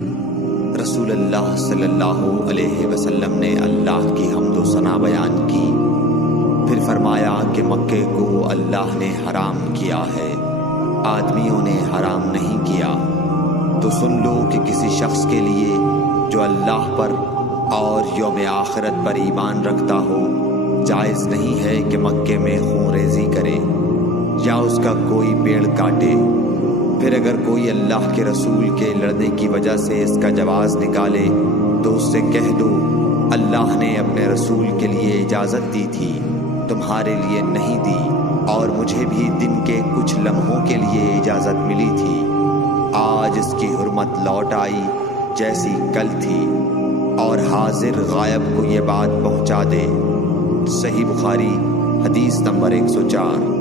رسول اللہ صلی اللہ علیہ وسلم نے اللہ کی حمد و ثنا بیان کی، پھر فرمایا کہ مکے کو اللہ نے حرام کیا ہے، آدمیوں نے حرام نہیں کیا۔ تو سن لو کہ کسی شخص کے لیے جو اللہ پر اور یوم آخرت پر ایمان رکھتا ہو، جائز نہیں ہے کہ مکے میں خون ریزی کرے یا اس کا کوئی پیڑ کاٹے۔ پھر اگر کوئی اللہ کے رسول کے لڑنے کی وجہ سے اس کا جواز نکالے تو اس سے کہہ دو، اللہ نے اپنے رسول کے لیے اجازت دی تھی، تمہارے لیے نہیں دی، اور مجھے بھی دن کے کچھ لمحوں کے لیے اجازت ملی تھی، آج اس کی حرمت لوٹ آئی جیسی کل تھی، اور حاضر غائب کو یہ بات پہنچا دے۔ صحیح بخاری حدیث نمبر 104۔